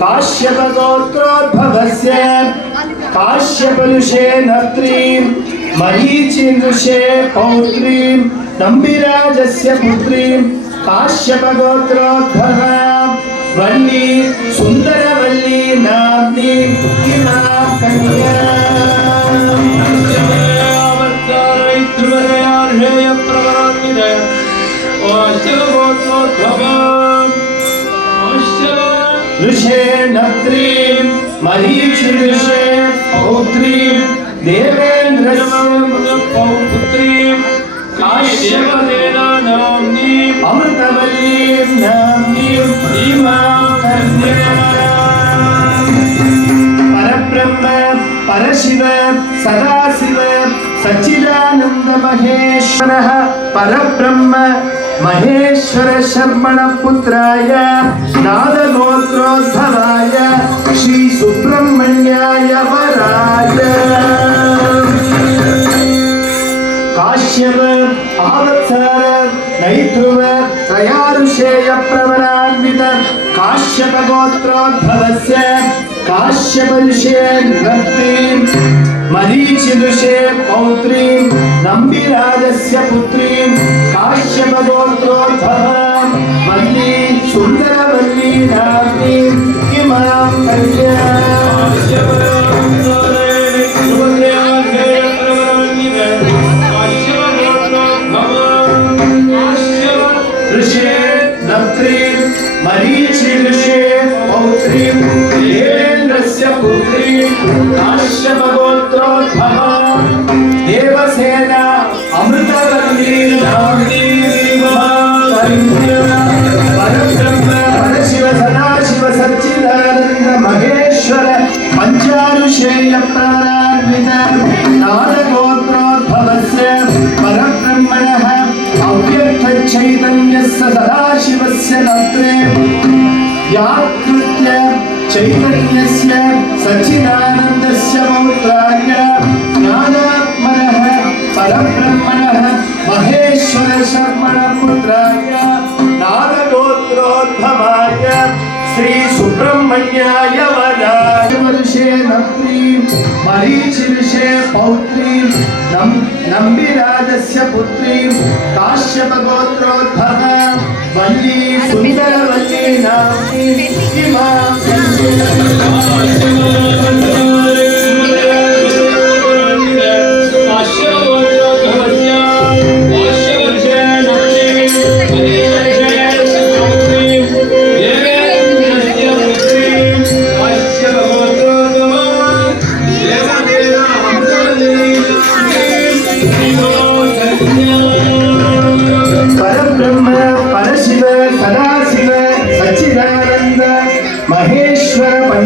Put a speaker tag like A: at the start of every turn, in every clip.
A: काश्यपगोत्रोद्भवस्य काश्यपलुषे नत्रीं मरीचिन्दुषे पौत्रीं नम्बिराजस्य पुत्रीं काश्यपगोत्रोद्भव वल्ली सुन्दरवल्ली नाम्नी इमा कन्या ऋषे नत्रीं मरीचिऋषे पौत्रीं देवेन्द्रस्य अमृतवल्लीं नाम्नीं इमां कन्याम् परब्रह्म परशिव सदाशिव सच्चिदानन्द महेश्वरः మహేశ్వర శర్మణ పుత్రాయ నాదగోత్రోద్భవాయ శ్రీ సుబ్రహ్మణ్యాయ వరాయ. కాశ్యవ ఆవత్సర నైధృవ త్రయారుషేయ ప్రవరాన్విత కాశ్యప గోత్రోద్భవస్య కాశ్యప ఋషే భక్తి మరీచి ఋషే పౌత్రీ. नम्बिराजस्य पुत्रीं काश्यप गोत्रोद्भव वल्ली सुन्दरवल्ली नाम्नीं इमां ऋषे चैतन्य चैतन्यस्य से नत्रे याकृत्य चैतन्यस्य सच्चिदानन्दस्य मौत्राय महेश्वर परब्रह्मणः पुत्राय नागगोत्रोद्धमाय श्री సుబ్రహ్మణ్యాయ వరుషే నంది మరీచిరుషే పౌత్రీ నం నంబిరాజస్య పుత్రీ కాశ్యప గోత్రోద్భవ వల్లీ సుందరవల్లీ నామ్ని ఇమా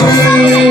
A: Thank you.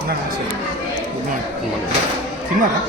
A: గుడ్ మార్నింగ్ తిన్నారా?